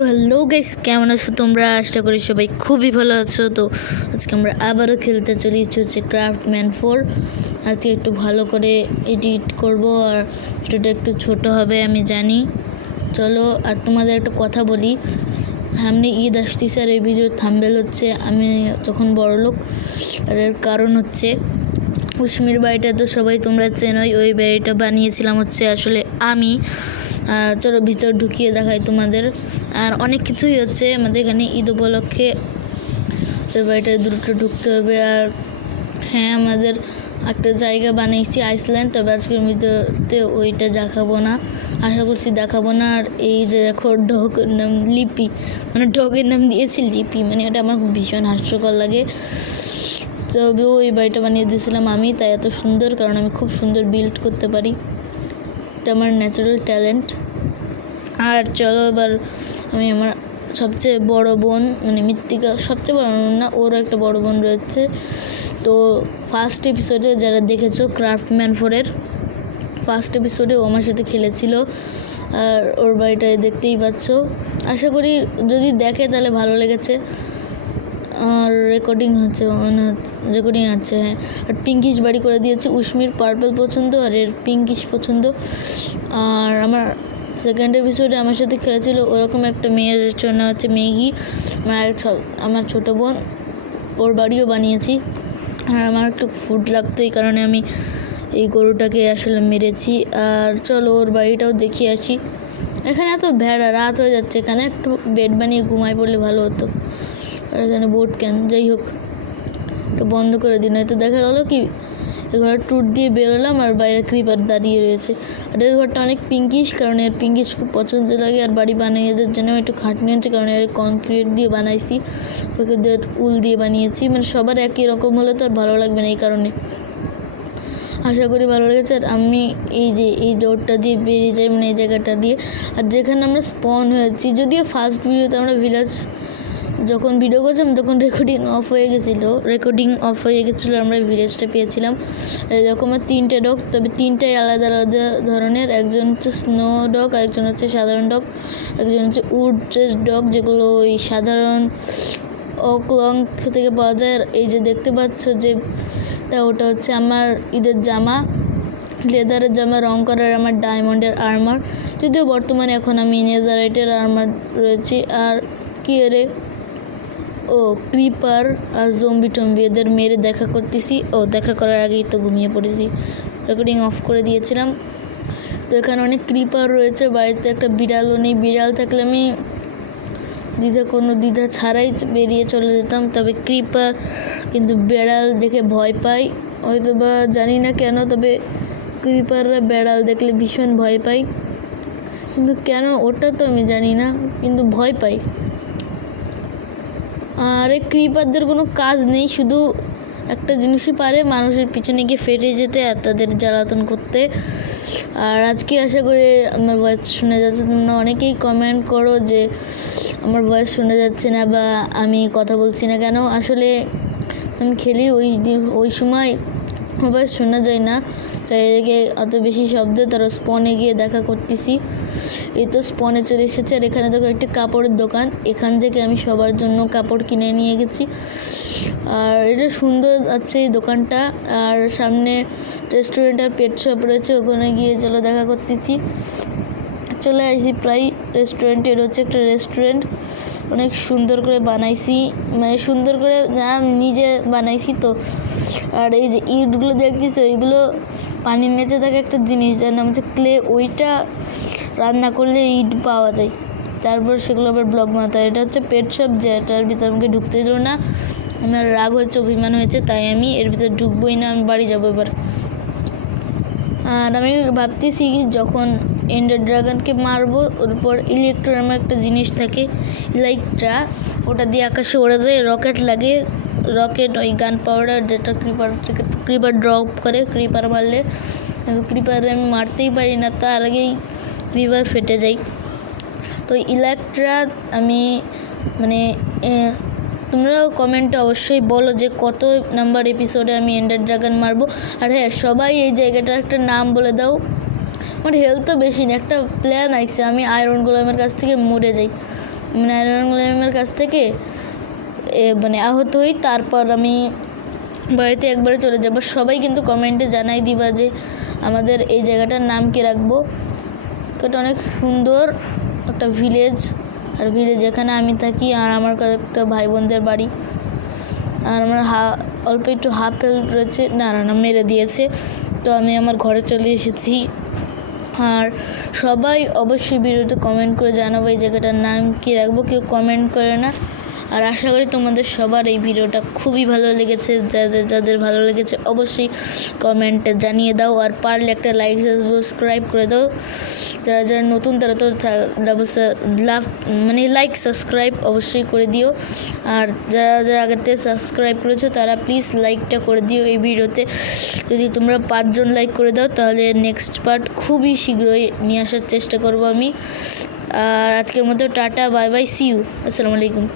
Hello guys, কেমন আছো তোমরা? আশা করি সবাই খুবই ভালো আছো। তো আজকে আমরা আবারও খেলতে চলেছি হচ্ছে ক্রাফটম্যান 4। আজকে একটু ভালো করে এডিট করব, আর ভিডিওটা একটু ছোট হবে আমি জানি। চলো, আর তোমাদের একটা কথা বলি, সামনে ঈদ আসতেছে আর এই ভিডিওর থাম্বনেল হচ্ছে আমি যখন বড়লোক। আর এর কারণ হচ্ছে উষ্মির বাড়িটা তো সবাই তোমরা চেনোই, ওই বাড়িটা বানিয়েছিলাম হচ্ছে আসলে আমি। চলো ভিতর ঢুকিয়ে দেখাই তোমাদের। আর অনেক কিছুই হচ্ছে আমাদের এখানে ঈদ উপলক্ষে, ওই বাড়িটা দ্রুত ঢুকতে হবে। আর হ্যাঁ, আমাদের একটা জায়গা বানিয়েছি আইসল্যান্ড, তবে আজকের ভিডিওতে ওইটা দেখাবো না, আশা করছি দেখাবো না। আর এই যে দেখো, ডগের নাম লিপি, মানে ডগের নাম দিয়েছি লিপি, মানে এটা আমার খুব ভীষণ হাস্যকর লাগে। তবে ওই বাড়িটা বানিয়ে দিয়েছিলাম আমি, তাই এত সুন্দর, কারণ আমি খুব সুন্দর বিল্ড করতে পারি, এটা আমার ন্যাচারাল ট্যালেন্ট। আর চলো এবার আমি আমার সবচেয়ে বড় বোন, মানে মৃত্তিকা সবচেয়ে বড় না, ওর একটা বড় বোন রয়েছে। তো ফার্স্ট এপিসোডে যারা দেখেছো ক্রাফটম্যান 4-এর ফার্স্ট এপিসোডে ও আমার সাথে খেলেছিল, আর ওর বাড়িটায় দেখতেই পাচ্ছ। আশা করি যদি দেখে তাহলে ভালো লেগেছে। আর রেকর্ডিং আছে হ্যাঁ। আর পিঙ্কিশ বাড়ি করে দিয়েছে, উষ্মির পার্পল পছন্দ আর এর পিঙ্কিশ পছন্দ। আর আমার সেকেন্ড এপিসোডে আমার সাথে খেলেছিল ওরকম একটা মেয়ের জন্য হচ্ছে মেঘি, আমার ছোটো বোন, ওর বাড়িও বানিয়েছি। আর আমার একটু ফুড লাগতো, এই কারণে আমি এই গরুটাকে আসলে মেরেছি। আর চলো ওর বাড়িটাও দেখিয়ে আসি। এখানে এত ভেড়া, রাত হয়ে যাচ্ছে, এখানে একটু বেড বানিয়ে ঘুমাই পড়লে ভালো হতো। আর এখানে বোট ক্যান, যাই হোক এটা বন্ধ করে দিন, হয়তো দেখা গেলো কি ঘর টুট দিয়ে বেরোলাম আর বাইরে ক্রিপার দাঁড়িয়ে রয়েছে। আর এর ঘরটা অনেক পিঙ্কিশ, কারণ এর পিঙ্কিশ খুব পছন্দ লাগে। আর বাড়ি বানিয়েদের জন্য একটু খাটনি হচ্ছে, কারণ এর কংক্রিট দিয়ে বানাইছি, ওদের উল দিয়ে বানিয়েছি, মানে সবার একই রকম হলে তো আর ভালো লাগবে না, এই কারণে। আশা করি ভালো লেগেছে। আর আমি এই রোডটা দিয়ে বেরিয়ে যাই, মানে এই জায়গাটা দিয়ে, আর যেখানে আমরা স্পন হয়েছি, যদিও ফার্স্ট ভিডিওতে আমরা ভিলেজ যখন ভিডিও করছিলাম তখন রেকর্ডিং অফ হয়ে গেছিলো, আমরা ভিলেজটা পেয়েছিলাম। এরকম আমার 3টে ডগ, তবে 3টাই আলাদা আলাদা ধরনের। একজন হচ্ছে স্নো ডগ, আরেকজন হচ্ছে সাধারণ ডগ, একজন হচ্ছে উড ডগ, যেগুলো ওই সাধারণ ওকলং থেকে পাওয়া যায়। আর এই যে দেখতে পাচ্ছ যে ওটা হচ্ছে আমার ঈদের জামা, লেদারের জামা রং করার, আমার ডায়মন্ডের আর্মার, যদিও বর্তমানে এখন আমি নেদারাইটের আর্মার রয়েছি। আর কি ও ক্রিপার আর জম্বি টম্বি এদের মেরে দেখা করতেছি। দেখা করার আগেই তো ঘুমিয়ে পড়েছি, রেকর্ডিং অফ করে দিয়েছিলাম। তো এখানে অনেক ক্রিপার রয়েছে, বাড়িতে একটা বিড়ালও নেই, বিড়াল থাকলে আমি কোনো দ্বিধা ছাড়াই বেরিয়ে চলে যেতাম। তবে ক্রিপার কিন্তু বেড়াল দেখে ভয় পাই, হয়তো বা জানি না কেন, তবে ক্রিপাররা বেড়াল দেখলে ভীষণ ভয় পাই, কিন্তু কেন ওটা তো আমি জানি না, কিন্তু ভয় পাই। আর এই ক্রিপারদের কোনো কাজ নেই, শুধু একটা জিনিসই পারে, মানুষের পিছনে গিয়ে ফেটে যেতে আর তাদের জ্বালাতন করতে। আর আজকে আশা করি আমার ভয়েস শোনা যাচ্ছে, তোমরা অনেকেই কমেন্ট করো যে আমার ভয়েস শোনা যাচ্ছে না বা আমি কথা বলছি না কেন। আসলে আমি খেলি ওই সময় আমার ভয়েস শোনা যায় না, চারিদিকে অত বেশি শব্দ, তারা স্পনে গিয়ে দেখা করতেছি। এই তো স্পনে চলে এসেছে। আর এখানে দেখো একটা কাপড়ের দোকান, এখান থেকে আমি সবার জন্য কাপড় কিনে নিয়ে গেছি। আর এটা সুন্দর আছে এই দোকানটা। আর সামনে রেস্টুরেন্ট আর পেট শপ রয়েছে, ওখানে গিয়ে চলো দেখা করতেছি। চলে আসি প্রায় রেস্টুরেন্টে, এটা হচ্ছে একটা রেস্টুরেন্ট, অনেক সুন্দর করে বানাইছি, মানে সুন্দর করে আমি নিজে বানাইছি তো। আর এই যে ইটগুলো দেখতেছি, ওইগুলো পানির নিচে থাকে একটা জিনিস যার নাম হচ্ছে ক্লে, ওইটা রান্না করলে ইট পাওয়া যায়, তারপর সেগুলো আবার ব্লক বানাতে হয়। এটা হচ্ছে পেট শপ, যেটার ভিতরে আমাকে ঢুকতে দিল না, আমার রাগ হয়েছে, অভিমান হয়েছে, তাই আমি এর ভিতরে ঢুকবোই না, আমি বাড়ি যাবো এবার। আর আমি ভাবতেছি যখন এন্ডার ড্রাগনকে মারবো, ওর উপর ইলেকট্রো আমার একটা জিনিস থাকে, ইলেকট্রা, ওটা দিয়ে আকাশে ওড়া যায়, রকেট লাগে, রকেট ওই গান পাউডার, যেটা ক্রিপার ড্রপ করে, ক্রিপার মারলে, ক্রিপারে আমি মারতেই পারি না, তার আগেই ক্রিপার ফেটে যায়। তো ইলেকট্রা আমি মানে তোমরাও কমেন্টে অবশ্যই বলো যে কত নাম্বার এপিসোডে আমি এন্ডার ড্রাগন মারবো। আর হ্যাঁ, সবাই এই জায়গাটার একটা নাম বলে দাও। আমার হেলথ তো বেশি না, একটা প্ল্যান আছে, আমি আয়রন গোলামের কাছ থেকে মরে যাই, নারায়ণের কাছ থেকে মানে আহত হই, তারপর আমি বাড়িতে একবারে চলে যাব। সবাই কিন্তু কমেন্টে জানাই দিবা যে আমাদের এই জায়গাটার নাম কি রাখবো। এটা অনেক সুন্দর একটা ভিলেজ, আর ভিলেজ যেখানে আমি থাকি আর আমার কয়েকটা ভাই বোনদের বাড়ি। আর আমার অল্প একটু হাফ হেলথ রয়েছে, না মেরে দিয়েছে, তো আমি আমার ঘরে চলে এসেছি। আর সবাই অবশ্যই ভিডিওতে কমেন্ট করে জানাবো এই জায়গাটার নাম কী রাখবো, কেউ কমেন্ট করে না। আর আশা করি তোমাদের সবার এই ভিডিওটা খুবই ভালো লেগেছে। যাদের ভালো লেগেছে অবশ্যই কমেন্টে জানিয়ে দাও, আর পারলে একটা লাইক সাবস্ক্রাইব করে দাও। যারা নতুন তারা তো লাইক সাবস্ক্রাইব অবশ্যই করে দিও। আর যারা আগেতে সাবস্ক্রাইব করেছো তারা প্লিজ লাইকটা করে দিও এই ভিডিওতে। যদি তোমরা 5 জন লাইক করে দাও তাহলে নেক্সট পার্ট খুবই শীঘ্রই নিয়ে আসার চেষ্টা করব আমি। আর আজকের মতো tata, bye bye, see you, আসসালামু আলাইকুম।